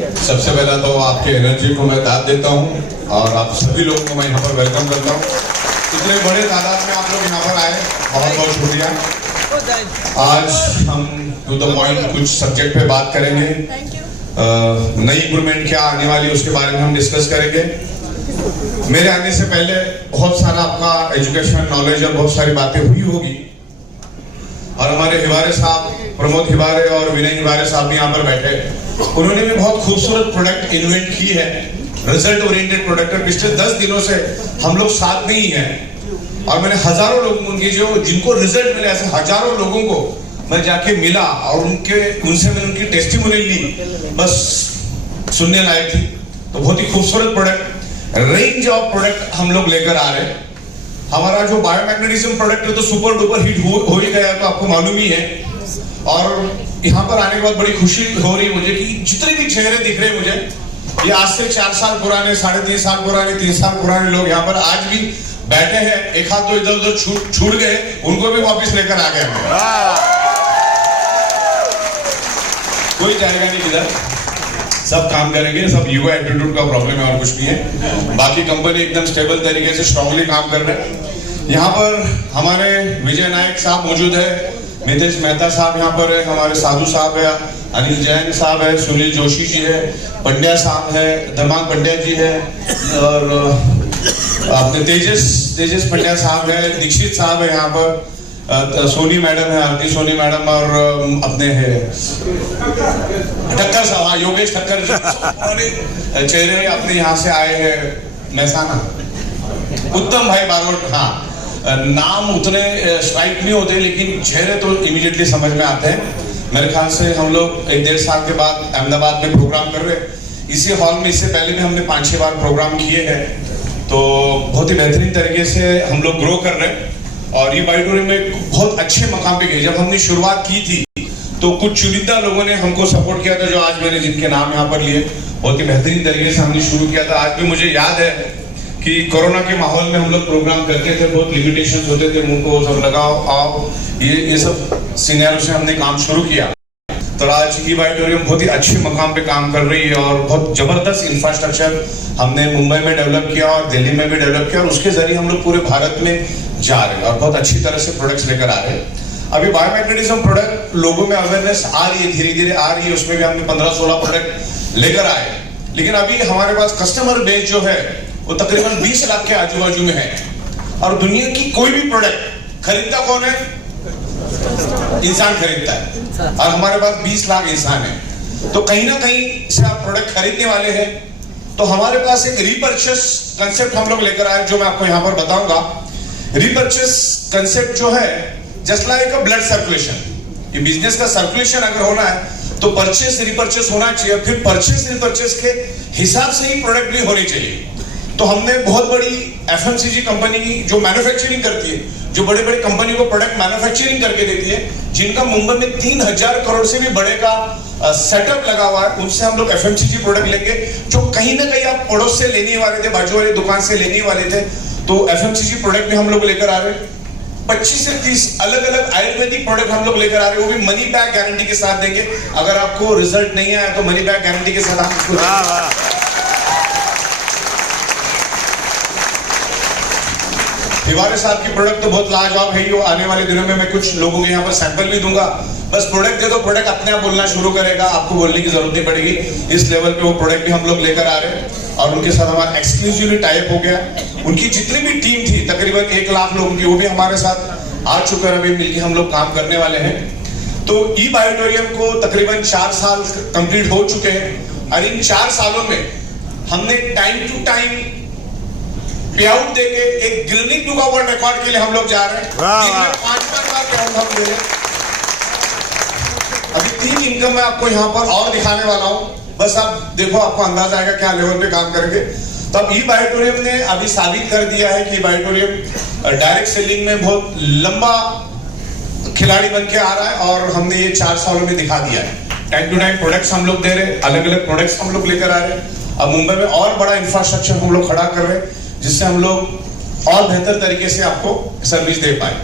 सबसे पहला तो आपके एनर्जी को मैं दाद देता हूँ और आप सभी लोगों को मैं यहाँ पर वेलकम करता हूँ। इतने बड़े तादाद में आप लोग यहाँ पर आए, बहुत बहुत शुक्रिया। आज हम टू द पॉइंट कुछ सब्जेक्ट पे बात करेंगे। नई इक्विपमेंट क्या आने वाली है उसके बारे में हम डिस्कस करेंगे। मेरे आने से पहले बहुत सारा आपका एजुकेशन नॉलेज और बहुत सारी बातें हुई होगी और हमारे हिवारे साहब, प्रमोद हिवारे और विनय हिवारे साहब भी यहाँ पर बैठे, उन्होंने भी बहुत खूबसूरत प्रोडक्ट इन्वेंट की है, रिजल्ट ओरिएंटेड प्रोडक्ट। पिछले 10 दिनों से हम लोग साथ में ही हैं और मैंने हजारों लोग उनकी जिनको रिजल्ट मिले, ऐसे हजारों लोगों को मैं जाके मिला और उनसे मैंने उनकी टेस्टिमोनियल ली, बस सुनने लायक थी। तो बहुत ही खूबसूरत प्रोडक्ट, रेंज ऑफ प्रोडक्ट हम लोग लेकर आ रहे हैं। हमारा जो बायोमैग्नेटिज्म प्रोडक्ट है तो सुपर डुपर हिट हो ही गया, तो आपको मालूम ही है। और यहाँ पर आने के बाद बड़ी खुशी हो रही मुझे कि जितने भी चेहरे दिख रहे मुझे, ये आज से 4 साल पुराने, 3.5 साल पुराने, 3 साल पुराने लोग यहाँ पर आज भी बैठे हैं। एक हाथ तो इधर उधर छूट गए, उनको भी वापस लेकर आ गए। कोई जाएगा नहीं किधर, सब काम करेंगे, सब ईगो एटीट्यूड का प्रॉब्लम है और कुछ नहीं है। बाकी कंपनी एकदम स्टेबल तरीके से स्ट्रांगली काम कर रहे हैं। यहाँ पर हमारे विजय नायक साहब मौजूद है, मितेश मेहता साहब यहाँ पर है, हमारे साधु साहब है, अनिल जैन साहब है, सुनील जोशी जी है, पंड्या साहब है, धर्मांग पंड्या जी है और अपने तेजस पंड्या साहब है, दीक्षित साहब है यहाँ पर, सोनी मैडम है, आरती सोनी मैडम और अपने है ठक्कर साहब, योगेश ठक्कर चेहरे अपने यहाँ से आए हैं महसाना, उत्तम भाई बारोट। हाँ, नाम उतने स्ट्राइक नहीं होते लेकिन चेहरे तो इमीडिएटली समझ में आते हैं। मेरे ख्याल से हम लोग 1-1.5 साल के बाद अहमदाबाद में प्रोग्राम कर रहे हैं। इसी हॉल में इससे पहले भी हमने 5-6 बार प्रोग्राम किए हैं, तो बहुत ही बेहतरीन तरीके से हम लोग ग्रो कर रहे हैं। और ये ऑडिटोरियम में बहुत अच्छे मकाम पे गए। जब हमने शुरुआत की थी तो कुछ चुनिंदा लोगों ने हमको सपोर्ट किया था, जो आज मैंने जिनके नाम यहाँ पर लिए, बहुत ही बेहतरीन तरीके से हमने शुरू किया था। आज भी मुझे याद है कि कोरोना के माहौल में हम लोग प्रोग्राम करते थे, बहुत लिमिटेशंस होते थे, मुंह को सब लगाओ आओ, ये सब सिनेरियो से हमने काम शुरू किया। तो आज की ऑडिटोरियम बहुत ही अच्छे मकाम पे काम कर रही है और बहुत जबरदस्त इंफ्रास्ट्रक्चर हमने मुंबई में डेवलप किया और दिल्ली में भी डेवलप किया और उसके जरिए हम लोग पूरे भारत में जा रहे हैं और बहुत अच्छी तरह से प्रोडक्ट्स लेकर आ रहे हैं। अभी बायोमैग्नेटिज्म प्रोडक्ट लोगों में अवेयरनेस आ रही है, धीरे धीरे आ रही है, उसमें भी हमने 15-16 प्रोडक्ट लेकर आए। लेकिन अभी हमारे पास कस्टमर बेस जो है वो तकरीबन 20 लाख के आजू बाजू में है और दुनिया की कोई भी प्रोडक्ट खरीदता कौन है? इंसान खरीदता है और हमारे पास 20 लाख इंसान है। तो कहीं ना कहीं से आप प्रोडक्ट खरीदने वाले हैं, तो हमारे पास एक रीपर्चेस कंसेप्ट हम लोग लेकर आए, जो मैं आपको यहाँ पर बताऊंगा। रीपर्चेस कंसेप्ट जो है जस्ट लाइक अ ब्लड सर्कुलेशन, ये बिजनेस का सर्कुलेशन अगर होना है तो परचेस रिपर्चेस होना चाहिए, फिर परचेस रिपर्चेस के हिसाब से ही प्रोडक्ट भी होनी चाहिए। तो हमने बहुत बड़ी एफएमसीजी कंपनी की जो मैन्युफैक्चरिंग करती है, जो बड़े बड़े कंपनी को प्रोडक्ट मैन्युफैक्चरिंग करके देती है, जिनका मुंबई में 3000 करोड़ से भी बड़े का सेटअप लगा हुआ है, उनसे हम लोग एफएमसीजी प्रोडक्ट लेंगे, जो कहीं ना कहीं आप पड़ोस से लेने वाले थे, बाजू वाली दुकान से लेने वाले थे, तो एफएमसीजी प्रोडक्ट भी हम लोग लेकर आ रहे हैं। 25 से 30 अलग अलग आयुर्वेदिक प्रोडक्ट हम लोग लेकर आ रहे हैं, वो भी मनी बैक गारंटी के साथ देंगे। अगर आपको रिजल्ट नहीं आया तो मनी बैक गारंटी के साथ हम उसको हिवारे साहब की प्रोडक्ट तो बहुत लाजवाब है ही। आने वाले दिनों में मैं कुछ लोगों के यहाँ पर सैंपल भी दूंगा। बस प्रोडक्ट दे दो, प्रोडक्ट अपने आप बोलना शुरू करेगा, आपको बोलने की जरूरत नहीं पड़ेगी। इस लेवल पे वो प्रोडक्ट भी हम लोग लेकर आ रहे हैं और उनके साथ हमारा एक्सक्लूसिवली टाइप हो गया। उनकी जितनी भी टीम थी तकरीबन 1 लाख लोगों की, वो भी हमारे साथ आ चुके हैं, अभी मिलकर हम लोग काम करने वाले हैं। तो ई ऑडिटोरियम को तकरीबन 4 साल कंप्लीट हो चुके हैं और इन 4 सालों में हमने टाइम टू टाइम पे आउट देके एक Guinness book of world record के लिए हम लोग जा रहे हैं। 5 बार पे आउट हम दे रहे हैं। अभी 3 इनकम मैं आपको यहाँ पर और दिखाने वाला हूँ, बस आप देखो, आपको अंदाजा आएगा क्या लेवल पे काम करेंगे। तो अब ई ऑडिटोरियम ने अभी साबित कर दिया है कि ऑडिटोरियम डायरेक्ट सेलिंग में बहुत लंबा खिलाड़ी बन के आ रहा है और हमने ये 4 सालों में दिखा दिया है। टाइम टू टाइम प्रोडक्ट्स हम लोग दे रहे हैं, अलग अलग प्रोडक्ट्स हम लोग लेकर आ रहे हैं। अब मुंबई में और बड़ा इंफ्रास्ट्रक्चर हम लोग खड़ा कर रहे हैं, जिससे हम लोग और बेहतर तरीके से आपको सर्विस दे पाए।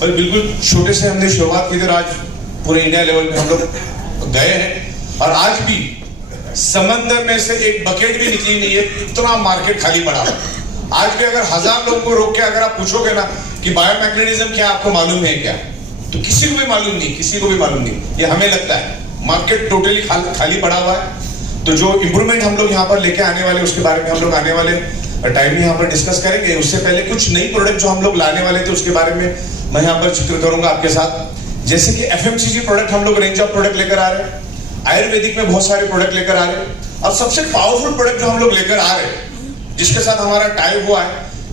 पर बिल्कुल छोटे से हमने शुरुआत की थी, आज पूरे इंडिया लेवल पे हम लोग गए हैं और आज भी समंदर में से एक बकेट भी निकली नहीं है, इतना मार्केट खाली पड़ा है। आज भी अगर 1000 लोगों को रोक के अगर आप पूछोगे ना कि बायोमैग्नेटिज्म क्या आपको मालूम है क्या, तो किसी को भी मालूम नहीं, किसी को भी मालूम नहीं। ये हमें लगता है मार्केट टोटली खाली पड़ा हुआ है। तो जो इंप्रूवमेंट हम लोग यहाँ पर लेके आने वाले, उसके बारे में हम लोग आने वाले टाइम में यहाँ पर डिस्कस करेंगे। उससे पहले कुछ नई प्रोडक्ट जो हम लोग लाने वाले थे उसके बारे में मैं यहाँ पर जिक्र करूंगा आपके साथ। जैसे कि FMCG प्रोडक्ट हम लोग रेंज ऑफ प्रोडक्ट लेकर आ रहे हैं, आयुर्वेदिक में बहुत सारे प्रोडक्ट लेकर आ रहे हैं, और सबसे पावरफुल प्रोडक्ट जो हम लोग लेकर आ रहे हैं, जिसके साथ हमारा टाई हुआ है,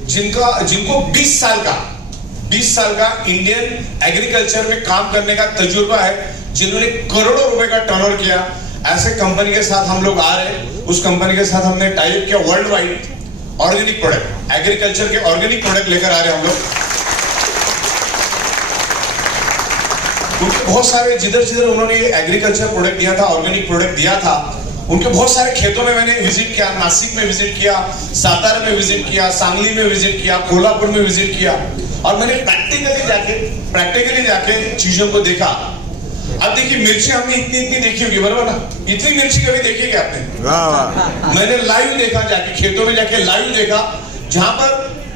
जिनको 20 साल का इंडियन एग्रीकल्चर में काम करने का तजुर्बा है, जिन्होंने करोड़ों रुपए का टर्नओवर किया, ऐसे कंपनी के साथ हम लोग आ रहे हैं। उस कंपनी के साथ हमने टाई किया, world wide organic product, agriculture के ऑर्गेनिक प्रोडक्ट लेकर आ रहे हैं हम लोग। उनके बहुत सारे जिधर उन्होंने एग्रीकल्चर प्रोडक्ट दिया था, ऑर्गेनिक प्रोडक्ट दिया था, उनके बहुत सारे खेतों में मैंने विजिट किया। नासिक में विजिट किया, सातारा में विजिट किया, सांगली में विजिट किया, कोल्हापुर में विजिट किया, और मैंने प्रैक्टिकली जाके चीजों को देखा। अब देखिए, मिर्ची हमने इतनी देखी होगी, बराबर ना? इतनी मिर्ची कभी देखी क्या आपने? मैंने लाइव देखा, जाके खेतों में जाके लाइव देखा। जहां पर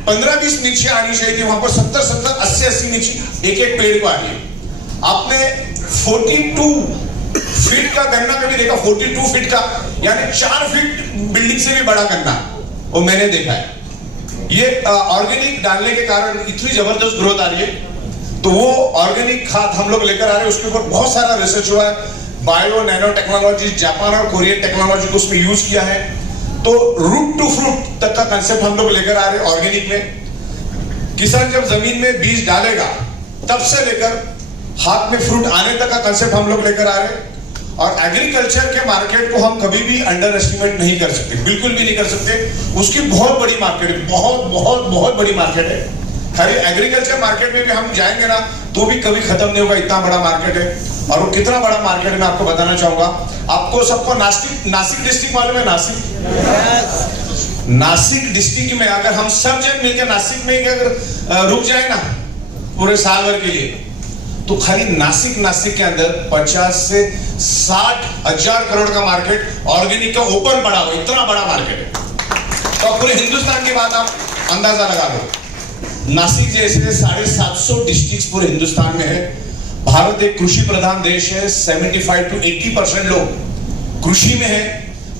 15-20 मिर्ची आनी चाहिए थी, वहां पर 70-70, 80-80 मिर्ची एक पेड़ को आ रही है। आपने 42 फीट का गन्ना कभी देखा? 42 फीट का, यानी 4 फीट बिल्डिंग से भी बड़ा गन्ना, वो मैंने देखा है। ये ऑर्गेनिक डालने के कारण इतनी जबरदस्त ग्रोथ आ रही है। तो वो ऑर्गेनिक खाद हम लोग लेकर आ रहे हैं, उसके ऊपर बहुत सारा रिसर्च हुआ है। बायो नैनो टेक्नोलॉजी, जापान और कोरियन टेक्नोलॉजी को उसमें यूज किया है। तो रूट टू फ्रूट तक का कंसेप्ट हम लोग लेकर आ रहे हैं ऑर्गेनिक में। किसान जब जमीन में बीज डालेगा, तब से लेकर हाथ में फ्रूट आने तक का कंसेप्ट हम लोग लेकर आ रहे हैं। और एग्रीकल्चर के मार्केट को हम कभी भी अंडर एस्टिमेट नहीं कर सकते, बिल्कुल भी नहीं कर सकते। उसकी बहुत बड़ी मार्केट है, बहुत बड़ी मार्केट है। खाली एग्रीकल्चर मार्केट में भी हम जाएंगे ना, तो भी कभी खत्म नहीं होगा, इतना बड़ा मार्केट है। और वो कितना बड़ा मार्केट है मैं आपको बताना चाहूंगा। आपको सबको नासिक डिस्ट्रिक्ट मालूम है? नासिक डिस्ट्रिक्ट में अगर हम सब जन मिलकर नासिक में अगर रुक जाए ना पूरे साल भर के लिए, तो खाली नासिक के अंदर 50 से 60 हजार करोड़ का मार्केट ऑर्गेनिक का ओपन पड़ा हुआ, इतना बड़ा मार्केट है। तो पूरे हिंदुस्तान की बात आप अंदाजा लगा लो। नासिक जैसे 750 डिस्ट्रिक्ट पूरे हिंदुस्तान में है। भारत एक कृषि प्रधान देश है, 75 to 80% लोग कृषि में है।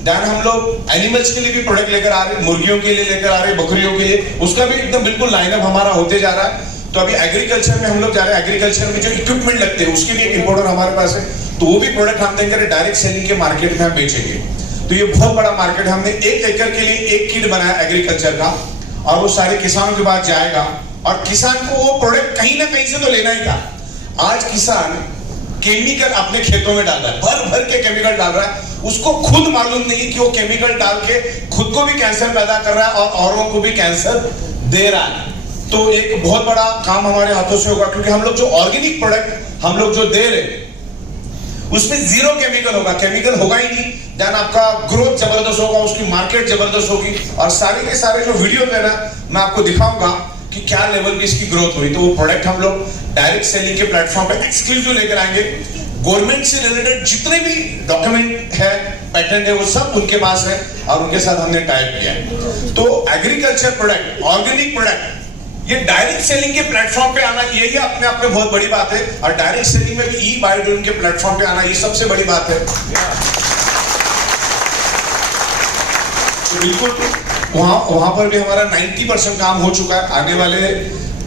दैन हम लोग एनिमल्स के लिए भी प्रोडक्ट लेकर आ रहे हैं, मुर्गियों के लिए लेकर आ रहे हैं, बकरियों के लिए, उसका भी एकदम बिल्कुल लाइनअप हमारा होते जा रहा है। तो अभी एग्रीकल्चर में हम लोग जा रहे हैं, एग्रीकल्चर में जो इक्विपमेंट लगते हैं उसके लिए एक इंपोर्टर हमारे पास है, तो वो भी प्रोडक्ट हम देंगे, डायरेक्ट सेलिंग के मार्केट में हम बेचेंगे। तो ये बहुत बड़ा मार्केट है। हमने 1 एकड़ के लिए एक किट बनाया एग्रीकल्चर का, और वो सारे किसानों के पास जाएगा, और किसान को वो प्रोडक्ट कहीं ना कहीं से तो लेना ही था। आज किसान केमिकल अपने खेतों में डाल रहा है, भर के केमिकल डाल रहा है, उसको खुद मालूम नहीं कि वो केमिकल डाल के खुद को भी कैंसर पैदा कर रहा है और औरों को भी कैंसर दे रहा है। तो एक बहुत बड़ा काम हमारे हाथों से होगा, क्योंकि हम लोग जो ऑर्गेनिक प्रोडक्ट हम लोग जो दे रहे उसमें 0 केमिकल होगा, केमिकल होगा ही नहीं। देन आपका ग्रोथ जबरदस्त होगा, उसकी मार्केट जबरदस्त होगी, और सारे के सारे जो वीडियो है ना, मैं आपको दिखाऊंगा कि क्या लेवल पे इसकी ग्रोथ हुई। तो वो प्रोडक्ट हम लोग डायरेक्ट सेलिंग के प्लेटफॉर्म पे एक्सक्लूसिव लेकर आएंगे। गवर्नमेंट से रिलेटेड जितने भी डॉक्यूमेंट है, पैटेंट है, वो सब उनके पास है, और उनके साथ हमने टाइप किया है। तो एग्रीकल्चर प्रोडक्ट, ऑर्गेनिक प्रोडक्ट, ये डायरेक्ट सेलिंग के प्लेटफॉर्म पे आना, यही अपने आप में बहुत बड़ी बात है। और डायरेक्ट सेलिंग में भी ई-बायोड्रोन के प्लेटफॉर्म पे आना, ये सबसे बड़ी बात है। तो बिल्कुल वहां पर भी हमारा 90% काम हो चुका है। आने वाले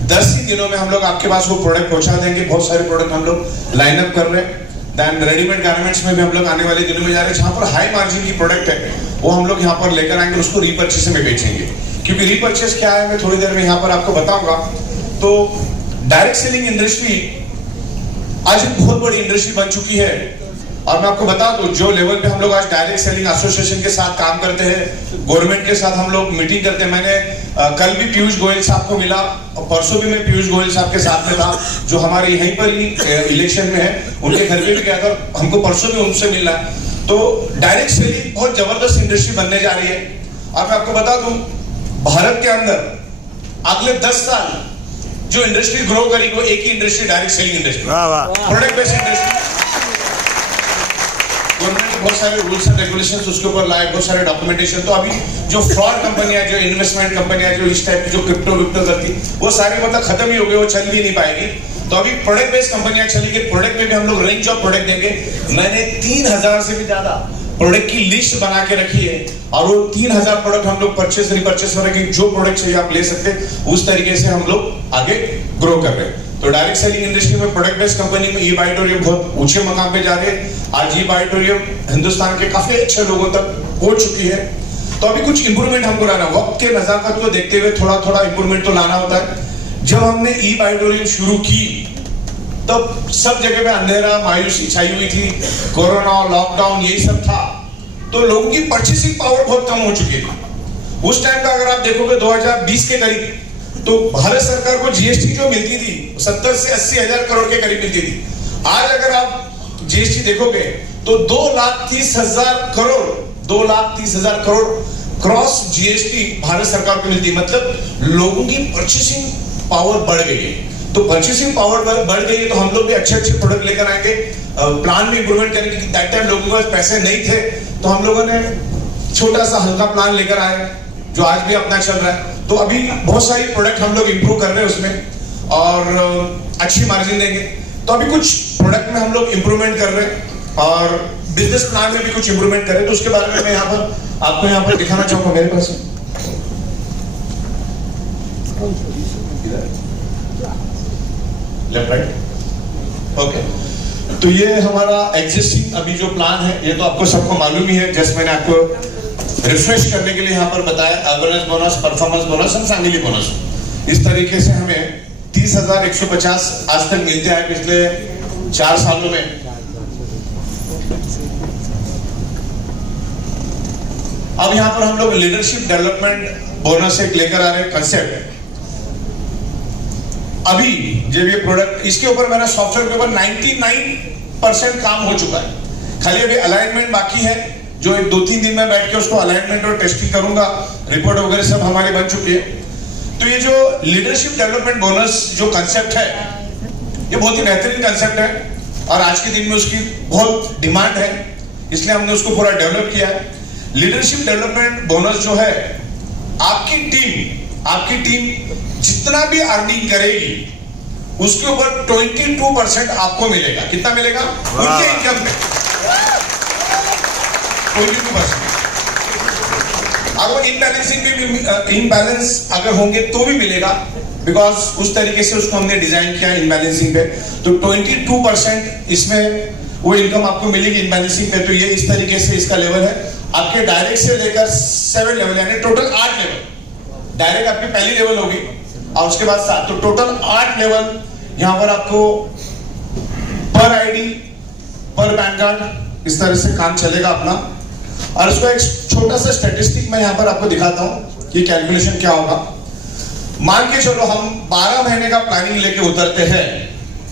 10 ही दिनों में हम लोग आपके पास वो प्रोडक्ट पहुंचा देंगे। बहुत सारे प्रोडक्ट हम लोग लाइनअप कर रहे हैं। देन रेडीमेड गारमेंट्स में भी हम लोग आने वाले दिनों में जा रहे हैं, जहां पर हाई मार्जिन की प्रोडक्ट है, वो हम लोग यहाँ पर लेकर आएंगे, उसको रीपर्चेस में बेचेंगे। क्योंकि रीपर्चेस क्या है, मैं थोड़ी देर में यहाँ पर आपको बताऊंगा। तो डायरेक्ट सेलिंग इंडस्ट्री आज एक बहुत बड़ी इंडस्ट्री बन चुकी है। और मैं आपको बता दूं, जो लेवल पे हम लोग आज डायरेक्ट सेलिंग एसोसिएशन के साथ काम करते हैं, गवर्नमेंट के साथ हम लोग मीटिंग करते हैं। मैंने कल भी पीयूष गोयल साहब को मिला, और परसों भी मैं पीयूष गोयल साहब के साथ में था, जो हमारे यहीं पर ही इलेक्शन में है, उनके घर पे भी गया था, हमको परसों भी उनसे मिलना है। तो डायरेक्ट सेलिंग बहुत जबरदस्त इंडस्ट्री बनने जा रही है। और मैं आपको बता दूं, भारत के अंदर अगले 10 साल जो इंडस्ट्री ग्रो करेगी, वो एक ही industry, direct selling industry, product based industry. Government बहुत सारे रूल्स एंड रेगुलेशंस उसके ऊपर लाए, बहुत सारे डॉक्यूमेंटेशन। तो अभी जो फ्रॉड कंपनियां, जो इन्वेस्टमेंट कंपनियां, जो इस टाइप की जो क्रिप्टो विप्टो करती, वो सारी मतलब खत्म ही हो गई, वो चल भी नहीं पाएगी। तो अभी प्रोडक्ट बेस्ड कंपनियां चलेंगी। प्रोडक्ट में भी हम लोग रेंज ऑफ प्रोडक्ट देंगे। मैंने 3000 से भी ज्यादा प्रोडक्ट की लिस्ट बना के रखी है और वो 3000 प्रोडक्ट हम लोग परचेस रिपर्चेस हो रहे, जो प्रोडक्ट चाहिए आप ले सकते हैं। उस तरीके से हम लोग आगे ग्रो कर रहे हैं। तो डायरेक्ट सेलिंग इंडस्ट्री में प्रोडक्ट बेस्ड कंपनी में ई-बाइटोरियम बहुत ऊंचे मकाम पे जा रहे हैं। आज ई-बाइटोरियम हिंदुस्तान के काफी अच्छे लोगों तक पहुंच चुकी है। तो अभी कुछ इंप्रूवमेंट हमको लाना, वक्त के नजाकत को देखते हुए थोड़ा थोड़ा इंप्रूवमेंट तो लाना होता है। जब हमने ई-बाइटोरियम शुरू की तब सब जगह पे अंधेरा, मायूसी छाई हुई थी, कोरोना, लॉकडाउन, यही सब था। तो लोगों की परचेसिंग पावर बहुत कम हो चुकी थी। उस टाइम का अगर आप देखोगे 2020 के करीब, तो भारत सरकार को जीएसटी जो मिलती थी 70 से 80 हजार करोड़ के करीब मिलती थी। आज अगर आप जीएसटी देखोगे तो 2,30,000 करोड़, 2,30,000 करोड़ क्रॉस जीएसटी भारत सरकार को मिलती है। मतलब लोगों की परचेसिंग पावर बढ़ गई है। तो परचेसिंग पावर बढ़ गई है तो हम लोग भी अच्छे अच्छे प्रोडक्ट लेकर आएंगे, प्लान में इंप्रूवमेंट करेंगे। दैट टाइम लोगों के पास पैसे नहीं थे तो हम लोगों ने छोटा सा हल्का प्लान लेकर आए जो आज भी अपना चल रहा है। तो अभी बहुत सारी प्रोडक्ट हम लोग इंप्रूव कर रहे हैं उसमें और अच्छी मार्जिन देंगे। तो अभी कुछ प्रोडक्ट में हम लोग इंप्रूवमेंट कर रहे हैं और बिजनेस प्लान में भी कुछ इंप्रूवमेंट कर रहे हैं। तो उसके बारे में मैं यहाँ पर आपको यहाँ पर दिखाना चाहूंगा। मेरे पास लेफ्ट राइट, ओके। तो ये हमारा एग्जिस्टिंग अभी जो प्लान है, ये तो आपको सबको मालूम ही है। जस्ट मैंने आपको रिफ्रेश करने के लिए यहाँ पर बताया, awareness bonus, performance bonus and family bonus. इस तरीके से हमें 30,150 आज तक मिलते हैं पिछले 4 सालों में। अब यहाँ पर हम लोग लीडरशिप डेवलपमेंट बोनस एक लेकर आ रहे हैं कंसेप्ट। अभी जब ये प्रोडक्ट, इसके ऊपर मेरा सॉफ्टवेयर के ऊपर 99% काम हो चुका है। खाली अभी अलाइनमेंट बाकी है, जो 2-3 दिन में बैठ के उसको अलाइनमेंट और टेस्टिंग करूंगा। रिपोर्ट वगैरह सब हमारी बन चुकी है। तो ये जो लीडरशिप डेवलपमेंट बोनस जो कंसेप्ट है, ये बहुत ही बेहतरीन कंसेप्ट है और आज के दिन में उसकी बहुत डिमांड है, इसलिए हमने उसको पूरा डेवलप किया है। लीडरशिप डेवलपमेंट बोनस जो है, आपकी टीम जितना भी अर्निंग करेगी उसके ऊपर 22% आपको मिलेगा। कितना मिलेगा? उनके इनकम में 22%। और वो इनबैलेंस अगर होंगे तो भी मिलेगा, बिकॉज उस तरीके से उसको हमने डिजाइन किया इनबैलेंसिंग पे। तो 22% इसमें वो इनकम आपको मिलेगी इनबैलेंसिंग पे। तो ये इस तरीके से इसका लेवल है। आपके डायरेक्ट से लेकर 7 लेवल, यानी टोटल 8 लेवल। डायरेक्ट आपकी पहली लेवल होगी और उसके बाद 7, तो टोटल 8 लेवल यहां पर आपको पर आईडी, पर पैन कार्ड, इस तरह से काम चलेगा अपना। और उसका एक छोटा सा स्टैटिस्टिक मैं यहां पर आपको दिखाता हूं कि कैलकुलेशन क्या होगा। मान के चलो हम 12 महीने का प्लानिंग लेके उतरते हैं,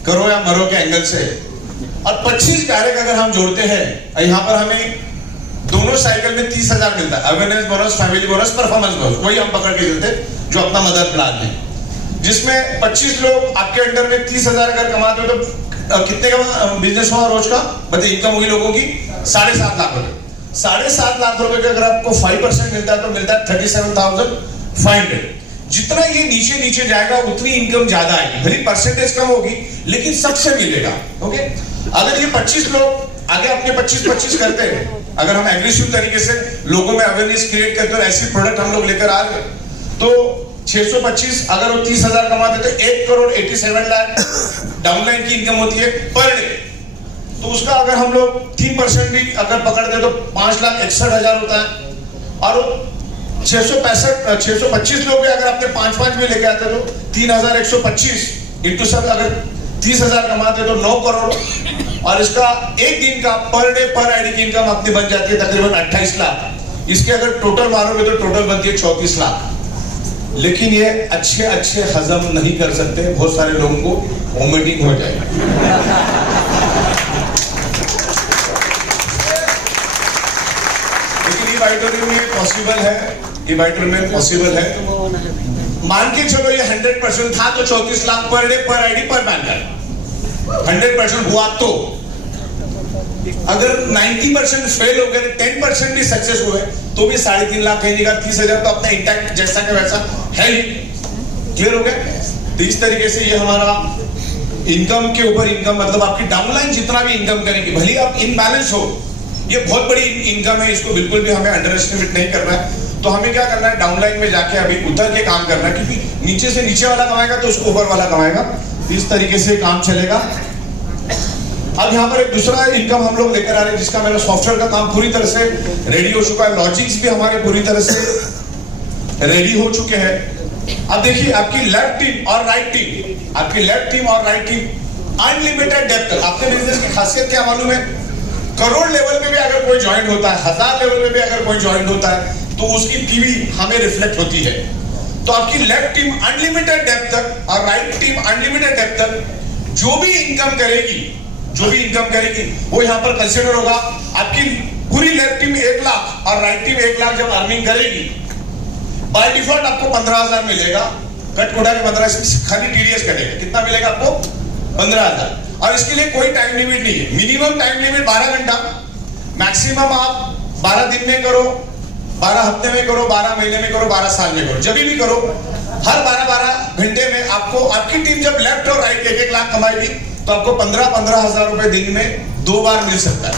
करो या मरो के एंगल से, और 25 डायरेक्ट अगर हम जोड़ते हैं, यहां पर हमें दोनों साइकिल में 30,000 मिलता है। Awareness bonus, family bonus, performance bonus, वही हम पकड़ के चलते जो अपना मदर प्लान है, जिसमें 25 लोग आपके अंडर में 30,000 अगर कमाते हो तो कितने का बिजनेस हुआ रोज का? बताइए, इनकम हुई लोगों की 7.5 लाख रुपए। 7.5 लाख रुपए का अगर आपको 5% मिलता है तो मिलता है 37,500। जितना ये नीचे नीचे जाएगा उतनी इनकम ज्यादा आएगी, भले परसेंटेज कम होगी लेकिन सबसे मिलेगा। ओके, अगर ये 25 लोग आगे अपने 25-25 करते हैं, अगर हम एग्रेसिव तरीके से लोगों में अवेयरनेस क्रिएट करते हैं, ऐसी प्रोडक्ट हम लोग लेकर आ रहे हैं, तो 625 अगर वो 30,000 कमाते तो 1,87,00,000 डाउनलाइन की इनकम होती है पर डे। तो उसका अगर हम लोग 3% भी अगर पकड़ते तो 5,61,000 होता है। और 625 लोग अगर आपने 5-5 में लेके आते तो 3,125 इंटू सब अगर 30,000 कमाते तो 9 करोड़। और इसका एक दिन का पर डे पर आईडी की इनकम अपनी बन जाती है तकरीबन 28 लाख। इसके अगर टोटल मारोगे तो टोटल बनती है 34 लाख। लेकिन ये अच्छे हजम नहीं कर सकते, बहुत सारे लोगों को वोमिटिंग हो जाएगी। लेकिन ई-बाइटोरियम में पॉसिबल है, ई-बाइटोरियम में पॉसिबल है। मान के चलो ये 100% था तो 34 लाख पर डे पर आईडी पर पैन कार्ड 100% हुआ तो अगर 90% फेल हो गए, 10% भी सक्सेस हुए तो भी 3.5 लाख कहीं का 30,000 तो अपना इंटैक्ट जैसा का वैसा है ही। क्लियर हो गया? तो इस तरीके से ये हमारा इनकम के ऊपर इनकम, मतलब आपकी डाउनलाइन जितना भी इनकम करेंगे, भले आप इनबैलेंस हो, ये बहुत बड़ी इनकम है, इसको बिल्कुल भी हमें अंडर एस्टिमेट नहीं करना है। तो हमें क्या करना है, डाउनलाइन में जाके अभी उतर के काम करना है, क्योंकि नीचे से नीचे वाला कमाएगा तो उसको ऊपर वाला कमाएगा। इस तरीके से काम चलेगा। अब यहाँ पर एक दूसरा इनकम हम लोग लेकर आ रहे हैं, जिसका मेरा सॉफ्टवेयर का काम पूरी तरह से रेडी हो चुका है। लॉजिक्स भी हमारे पूरी तरह से रेडी हो चुके हैं। अब देखिए, आपकी लेफ्ट टीम और राइट टीम, आपकी लेफ्ट टीम और राइट टीम अनलिमिटेड डेप्थ। आपके बिजनेस की खासियत क्या मालूम है? करोड़ लेवल पे भी अगर कोई ज्वाइन होता है, 1000 लेवल पे भी अगर कोई ज्वाइन होता है, तो उसकी पीवी हमें रिफ्लेक्ट होती है। तो आपकी लेफ्ट टीम अनलिमिटेड डेप्थ तक और राइट टीम अनलिमिटेड डेप्थ तक जो भी इनकम करेगी वो यहां पर कंसिडर होगा। आपकी पूरी लेफ्ट टीम 1 लाख और राइट टीम 1 लाख जब अर्निंग करेगी, बाय डिफॉल्ट आपको 15,000 मिलेगा। कट कोटा के 15 खाली टीडीएस कटेगा। कितना मिलेगा आपको? 15,000। और इसके लिए कोई टाइम लिमिट नहीं है। मिनिमम टाइम लिमिट 12 घंटा, मैक्सिमम आप 12 दिन में करो, 12 हफ्ते में करो, 12 महीने में करो, 12 साल में करो, जब भी करो, हर 12 घंटे में आपको, आपकी टीम जब लेफ्ट और राइट 1-1 लाख कमाएगी तो आपको 15 हजार रुपए दिन में 2 बार मिल सकता है।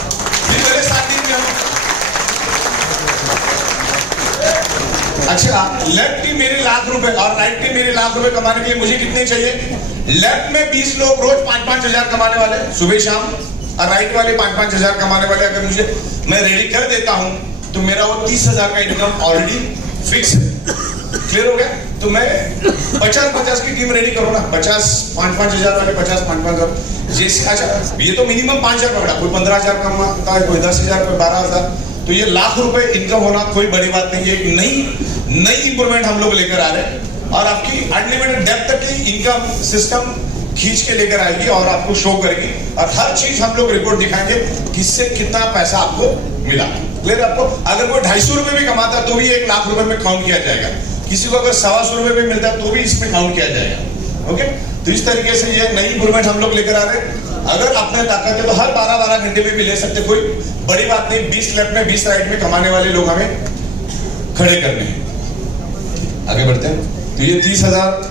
पहले 7 दिन में हम, अच्छा, लेफ्ट टीम मेरे लाख रुपए और राइट टीम मेरे लाख रुपए कमाने के लिए मुझे कितने चाहिए? लेफ्ट में 20 लोग रोज 5-5 हजार कमाने वाले सुबह शाम, और राइट वाले 5-5 हजार कमाने वाले अगर मुझे मैं रेडी कर देता हूं तो मेरा वो 30,000 का इनकम ऑलरेडी फिक्स है। क्लियर हो गया? तो मैं 50-50 की टीम रेडी करूँ ना, 50 5-5 हजार वाले, 50 5-5 हजार जैसे। अच्छा, ये तो मिनिमम 5,000 पकड़ा, कोई 15,000 कमाता है, कोई 10,000, कोई 12,000। तो ये लाख रुपए इनकम होना कोई बड़ी बात नहीं है। एक नई इंप्रूवमेंट हम लोग लेकर आ रहे हैं, और आपकी अनलिमिटेड डेप्थ तक की इनकम सिस्टम खींच के लेकर आएगी और आपको शो करेगी, और हर चीज हम लोग रिपोर्ट दिखाएंगे किससे कितना पैसा आपको मिला। क्लियर? आपको अगर कोई 250 रुपए भी कमाता है तो भी 1 लाख रुपए में काउंट किया जाएगा। किसी को अगर 125 रुपए भी मिलता है तो भी इसमें काउंट किया जाएगा। ओके? तो इस तरीके से ये नई इंप्रूवमेंट हम लोग लेकर आ रहे हैं। अगर आपने ताकत है तो हर 12-12 घंटे में भी ले सकते, कोई बड़ी बात नहीं। 20 लेफ्ट में 20 राइट में कमाने वाले लोग हमें खड़े करने हैं। आगे बढ़ते हैं। तो ये 30,000।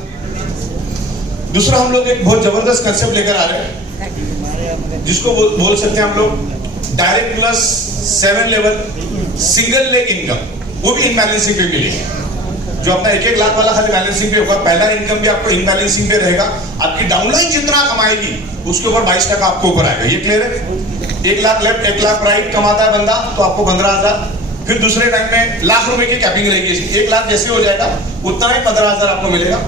दूसरा हम लोग एक बहुत जबरदस्त कंसेप्ट लेकर आ रहे हैं, जिसको बोल सकते हैं हम लोग direct plus 7 level single leg income. वो भी इनबैलेंसिंग पे मिलेगी। जो अपना 1-1 लाख वाला खाली बैलेंसिंग पे होगा, पहला इनकम भी आपको इनबैलेंसिंग पे रहेगा। आपकी डाउनलाइन जितना कमाएगी उसके ऊपर 22% आपको ऊपर आएगा। ये क्लियर है? 1 लाख लेफ्ट 1 लाख राइट कमाता है बंदा तो आपको 15,000। फिर दूसरे टाइम में लाख रुपए की कैपिंग रहेगी। 1 लाख जैसे हो जाएगा उतना ही 15,000 आपको मिलेगा।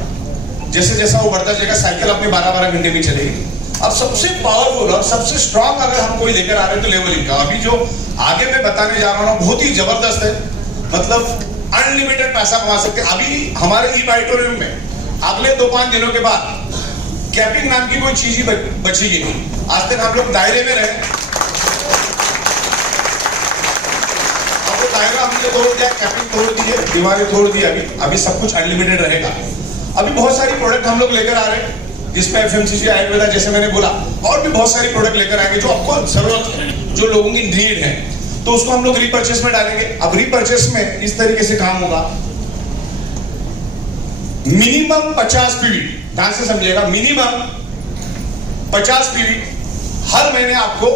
जैसे जैसा वो बढ़ता जाएगा, साइकिल अपने 12-12 घंटे में चलेगी। अब सबसे पावरफुल और सबसे स्ट्रॉन्ग अगर हम कोई लेकर आ रहे हैं तो लेवल इनकम। अभी जो आगे मैं बताने जा रहा हूँ बहुत ही जबरदस्त है, मतलब अनलिमिटेड पैसा कमा सकते हैं। अभी हमारे ई-ऑडिटोरियम में अगले 2-5 दिनों के बाद कैपिंग नाम की कोई चीज ही बचेगी नहीं। आज तक हम लोग दायरे में रहे, अब वो दायरा हमने तोड़ दिया, कैपिंग तोड़ दी है, दीवारें तोड़ दी। अभी सब कुछ अनलिमिटेड रहेगा। अभी बहुत सारी प्रोडक्ट हम लोग लेकर आ रहे हैं, जिसमें एफएमसीजी, आयुर्वेदा, जैसे मैंने बोला, और भी बहुत सारी प्रोडक्ट लेकर आएंगे जो आपको जरूरत है, जो लोगों की नीड है, तो उसको हम लोग रीपर्चेस में डालेंगे। अब रीपर्चेस में इस तरीके से काम होगा, मिनिमम 50 पीवी, ध्यान से समझिएगा, मिनिमम 50 पीवी हर महीने आपको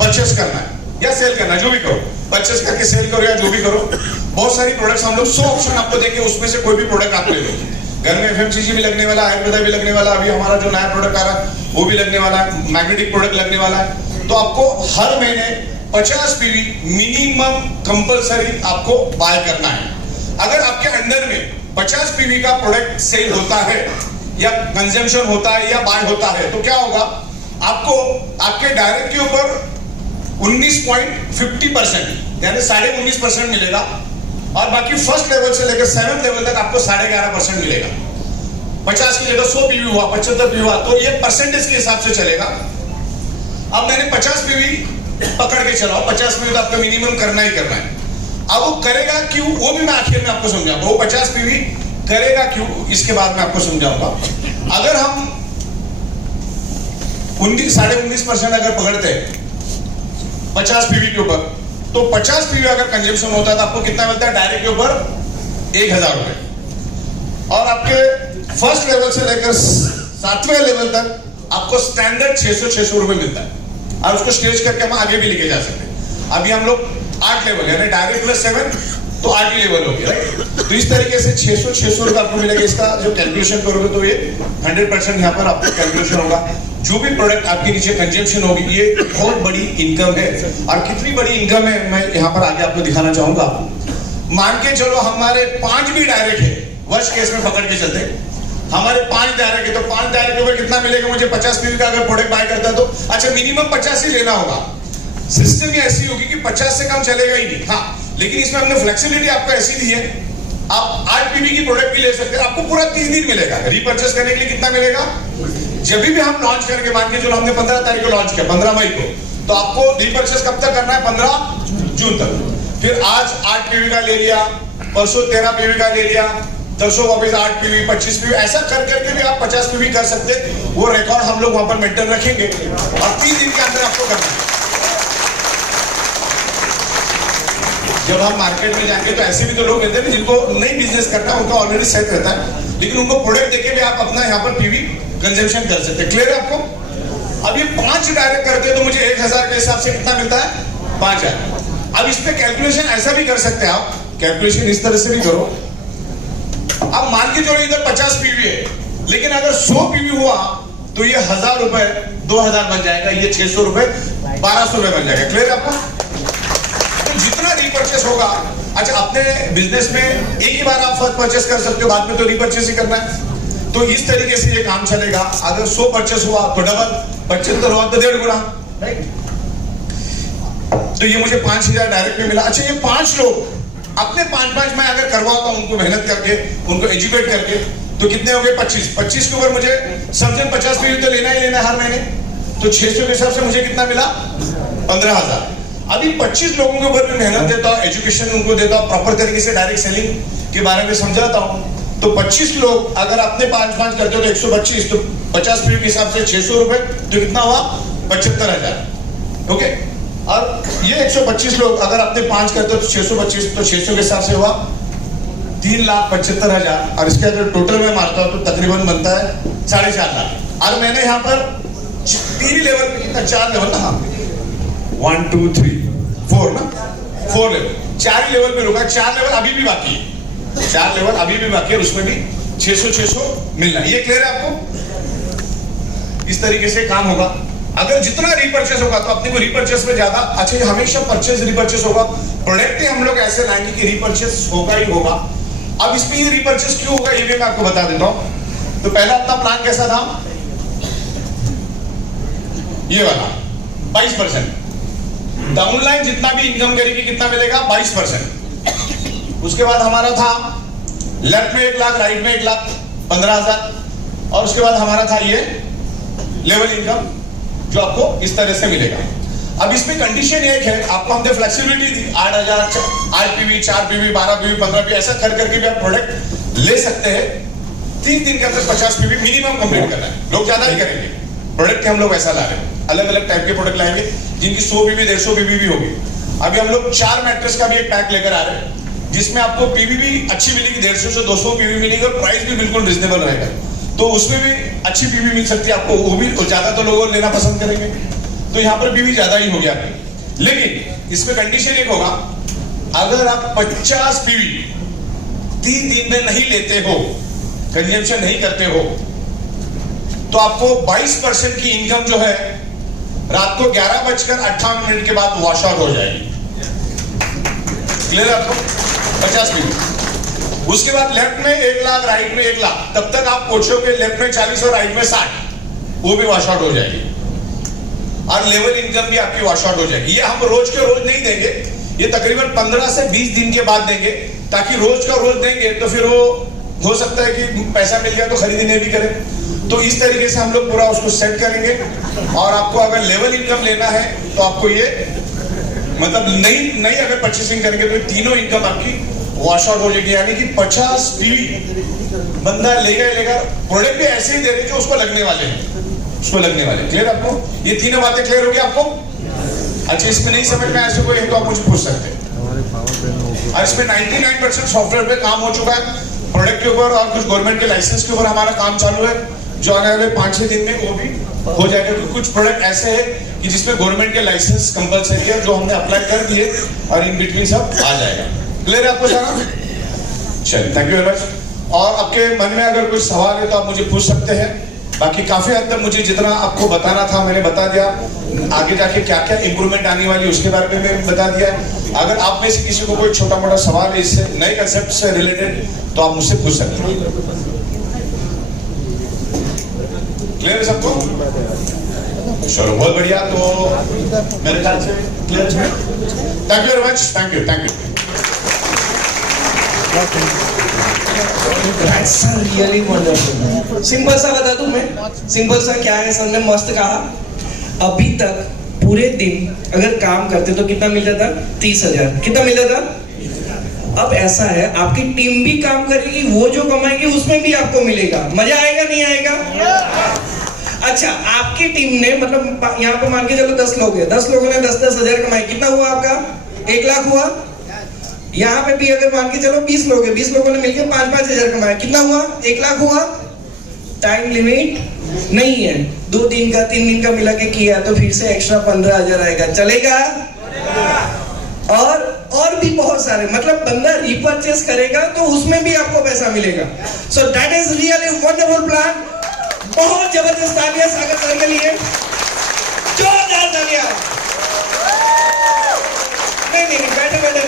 परचेस करना है या सेल करना है, जो भी करो, परचेस करके सेल करो या जो भी करो। बहुत सारी प्रोडक्ट्स हम लोग 100 ऑप्शन आपको देंगे, उसमें से कोई भी प्रोडक्ट आप ले लो। घर में एफएमसीजी भी लगने वाला, आयुर्वेदा भी लगने वाला, अभी हमारा जो नया प्रोडक्ट आ रहा है वो भी लगने वाला है, मैग्नेटिक प्रोडक्ट लगने वाला है। तो आपको हर महीने 50 पीवी मिनिमम कंपलसरी आपको बाय करना है। अगर आपके अंडर में 50 पीवी का प्रोडक्ट सेल होता है या कंजम्पशन होता है या बाय होता है, तो क्या होगा, आपको आपके डायरेक्ट के ऊपर 19.50% यानी 19.5% मिलेगा, और बाकी फर्स्ट लेवल से लेकर 7th लेवल तक आपको 11.5% मिलेगा। 50 की जगह 100 पीवी हुआ, 75 पीवी हुआ, तो ये परसेंटेज के हिसाब से चलेगा। अब मैंने 50 पीवी पकड़ के चलाओ, 50 पीवी तो आपको मिनिमम करना ही करना है। अब वो करेगा क्यों, वो भी मैं आखिर में आपको समझाऊंगा। वो 50 पीवी करेगा क्यों, इसके बाद मैं आपको समझाऊंगा। अगर हम 19.5% अगर पकड़ते हैं 50 पीवी के ऊपर, तो 50 पीवी अगर कंजम्पशन होता है तो आपको कितना मिलता है डायरेक्ट के ऊपर 1000 रुपए। और आपके फर्स्ट लेवल से लेकर 7वें लेवल तक आपको स्टैंडर्ड 600 रुपए मिलता है, और उसको स्टेज करके हम आगे भी लेके जा सकते हैं। अभी हम लोग 8 लेवल यानी डायरेक्ट प्लस 7 तो 8 लेवल हो गया, राइट। तो इस तरीके से 600 रुपए आपको मिलेगा। इसका जो कैलकुलेशन करोगे तो ये 100% यहाँ पर आपको कैलकुलेशन होगा। जो भी प्रोडक्ट आपके नीचे कंजम्पशन होगी, ये बहुत बड़ी इनकम है। और कितनी बड़ी इनकम है मैं यहाँ पर आगे आपको दिखाना चाहूंगा। मान के चलो हमारे 5 भी डायरेक्ट है, वर्ष केस में पकड़ के चलते, हमारे 5 डायरेक्ट है, तो 5 डायरेक्ट के ऊपर कितना मिलेगा मुझे 50 पीवी का अगर प्रोडक्ट बाय करता है तो अच्छा मिनिमम 50 ही लेना होगा। सिस्टम ये ऐसी होगी कि 50 से कम चलेगा ही नहीं। हाँ, लेकिन इसमें हमने फ्लेक्सिबिलिटी आपको ऐसी दी है, आप 8 पीवी की प्रोडक्ट भी ले सकते हैं, आपको पूरा 3 दिन मिलेगा। रीपर्चेस करने के लिए कितना मिलेगा, जब भी हम लॉन्च करके, मान के चलो हमने 15 तारीख को लॉन्च किया, 15 मई को, तो आपको रीपर्चेस कब तक करना है, 15 जून तक। फिर आज 8 पीवी का ले लिया, परसों 13 पीवी का ले लिया, तरसों वापस 8 पीवी, 25 पीवी, ऐसा कर करके भी आप 50 पीवी कर सकते हैं। वो रिकॉर्ड हम लोग वहां पर मेंटेन रखेंगे और 3 दिन के अंदर आपको करना है। जब हम मार्केट में जाएंगे तो ऐसे भी तो लोग रहते हैं जिनको नहीं बिजनेस करता, उनका ऑलरेडी सेट रहता है, लेकिन उनको प्रोडक्ट देके भी आप अपना यहाँ पर पीवी कंजम्पशन कर सकते हैं। क्लियर है आपको। अब ये 5 डायरेक्ट करते हैं तो मुझे 1000 के हिसाब से कितना मिलता है, 5000। अब इस पे कैलकुलेशन ऐसा भी कर सकते हैं आप, कैलकुलेशन इस तरह से भी करो। अब मान के चलो इधर 50 पीवी है, लेकिन अगर 100 पीवी हुआ तो ये 1000 रुपए 2000 बन जाएगा, ये 600 रुपए 1200 रुपए बन जाएगा। क्लियर है आपको। जितना रीपर्चेस होगा, अच्छा अपने बिजनेस में एक ही बार आप फर्स्ट परचेस कर सकते हो, बाद में तो रीपर्चेस ही करना है। तो इस तरीके से ये काम चलेगा। अगर 100 परचेस हुआ तो डबल, 75 हुआ तो 1.5 गुना, राइट। तो ये मुझे 5000 डायरेक्ट में मिला। अच्छा ये 5 लोग अपने 5 मैं अगर करवाता हूं उनको मेहनत करके, उनको एजुकेट करके, तो कितने हो गए 25 के ऊपर मुझे समझे 50 पीवी तो लेना ही लेना हर महीने, तो 600 के हिसाब से मुझे कितना मिला 15000। अभी 25 लोगों के ऊपर मैं मेहनत देता हूँ, एजुकेशन उनको देता हूँ, प्रॉपर तरीके से डायरेक्ट सेलिंग के बारे में समझाता हूँ। तो 25 लोग अगर अपने 5 करते हो तो 125, तो 50 पीवी के हिसाब से 600 रुपए, तो कितना हुआ 75000। ओके। और ये 125 लोग अगर अपने 5 करते हो तो 625, तो 600 के हिसाब से हुआ 3,75,000। और इसके अगर टोटल में मारता हूँ तो तकरीबन बनता है 4.5 लाख। और मैंने यहाँ पर 3 लेवल पे कितना, 4 लेवल ना, 1 2 3 4 ना, 4 लेवल, 4 ही लेवल पे रुका। 4 लेवल अभी भी बाकी है, 4 लेवल अभी भी बाकी है, उसमें भी 600 मिलना। ये क्लियर है आपको। इस तरीके से काम होगा। अगर जितना रीपर्चेस होगा तो अपने को रीपर्चेस में ज्यादा, अच्छा ये हमेशा परचेस रीपर्चेस होगा। प्रोडक्ट हम लोग ऐसे लाएंगे कि रीपर्चेस होगा ही होगा। अब इसमें ये रीपर्चेस क्यों होगा ये भी मैं आपको बता देता हूं। तो पहला अपना प्लान कैसा था, ये वाला 22%। डाउनलाइन जितना भी इनकम करेगी कितना मिलेगा 22%। उसके बाद हमारा था लेफ्ट में 1 लाख, राइट में 1 लाख 15,000। और उसके बाद हमारा था ये लेवल इनकम जो आपको इस तरह से मिलेगा। अब इसमें कंडीशन एक है, आपको हमने फ्लेक्सिबिलिटी दी 8000, 8 पीवी, 4 पीवी, 12 पीवी, 15 पीवी, ऐसा कर करके भी आप प्रोडक्ट ले सकते हैं। 3 दिन के अंदर 50 पीवी मिनिमम कंप्लीट करना है। लोग ज्यादा ही करेंगे, प्रोडक्ट हम लोग ऐसा ला रहे हैं, अलग अलग टाइप के प्रोडक्ट लाएंगे जिनकी 100 पीवी 150 पीवी भी होगी। अभी हम लोग 4 मैट्रेस का भी एक पैक लेकर आ रहे हैं जिसमें आपको पीवी भी अच्छी मिलेगी, 150 से 200 पीवी मिलेगी और प्राइस भी बिल्कुल रिजनेबल रहेगा। तो उसमें भी अच्छी पीवी मिल सकती है आपको, वो भी ज्यादा तो लोग लेना पसंद करेंगे, तो यहाँ पर पीवी ज्यादा ही हो गया आपकी। लेकिन इसमें कंडीशन एक होगा, अगर आप 50 पीवी 3 दिन में नहीं लेते हो, कंजम्पशन नहीं करते हो, तो आपको 22% की इनकम जो है रात को 11:58 के बाद वॉश आउट हो जाएगी। क्लियर है आपको। 50 पीवी। उसके बाद लेफ्ट में 1 लाख, राइट में 1 लाख, तब तक आप पूछोगे लेफ्ट में 40 और राइट में 60, वो भी वॉश आउट हो जाएगी। और लेवल इनकम भी आपकी वॉश आउट हो जाएगी। ये हम रोज के रोज नहीं देंगे, ये तकरीबन 15 से 20 दिन के बाद देंगे, ताकि रोज का रोज देंगे तो फिर वो हो सकता है कि पैसा मिल गया तो खरीदी नहीं भी करें। तो इस तरीके से हम लोग पूरा उसको सेट करेंगे। और आपको अगर लेवल इनकम लेना है तो आपको ये मतलब नहीं अगर परचेसिंग करेंगे तो तीनों इनकम आपकी वॉश आउट हो जाएगी। यानी कि 50 पीवी बंदा लेगा। प्रोडक्ट भी ऐसे ही दे रहे जो उसको लगने वाले हैं, उसको लगने वाले। क्लियर आपको। ये तीनों बातें क्लियर होगी आपको। अच्छा, इसमें नहीं समझ में ऐसे कोई है तो आप मुझे पूछ सकते हैं। और इसमें 99% सॉफ्टवेयर पे काम हो चुका है, प्रोडक्ट के ऊपर और कुछ गवर्नमेंट के लाइसेंस के ऊपर हमारा काम चालू है, जो आने वाले 5-6 दिन में वो भी हो जाएगा। क्योंकि कुछ प्रोडक्ट ऐसे हैं कि जिसमें गवर्नमेंट के लाइसेंस कंपलसरी है, जो हमने अप्लाई कर दिए और इन बिटवीन सब आ जाएगा। क्लियर है आपको सारा? चलिए, थैंक यू वेरी मच। और आपके मन में अगर कोई सवाल है तो आप मुझे पूछ सकते हैं। बाकी काफी हद तक मुझे जितना आपको बताना था मैंने बता दिया। आगे जाके क्या क्या इंप्रूवमेंट आने वाली है उसके बारे में मैं बता दिया। अगर आप में से किसी को कोई छोटा मोटा सवाल है इससे नए कंसेप्ट से रिलेटेड तो आप मुझसे पूछ सकते हैं। क्लियर है सबको? चलो, बहुत बढ़िया। तो मेरे ख्याल से क्लियर है। Thank you very much. Thank you, thank you. That's really wonderful. Simple सा बता दूं मैं, सिंपल सा क्या है, सबने मस्त कहा। अभी तक पूरे दिन अगर काम करते तो कितना मिल जाता? 30,000। कितना मिल जाता? अब ऐसा है, आपकी टीम भी काम करेगी, वो जो कमाएगी उसमें भी आपको मिलेगा। मजा आएगा नहीं आएगा? अच्छा, आपकी टीम ने मतलब यहाँ पे मान के चलो 10 लोग हैं, 10 लोगों ने 10-10 हजार कमाए, कितना हुआ आपका? 1 लाख हुआ। यहाँ पे भी अगर मान के चलो 20 लोग हैं, 20 लोगों ने मिलकर 5-5 हजार कमाया, कितना हुआ? 1 लाख हुआ। टाइम लिमिट नहीं है, 2 दिन का 3 दिन का मिला के किया तो फिर से एक्स्ट्रा 15,000 आएगा, चलेगा? और भी बहुत सारे, मतलब बंदा रिपर्चेस करेगा तो उसमें भी आपको पैसा मिलेगा। So that is really wonderful plan. बहुत जबरदस्त तालियां सागर सर के लिए, जोरदार तालियां। नहीं, बैठे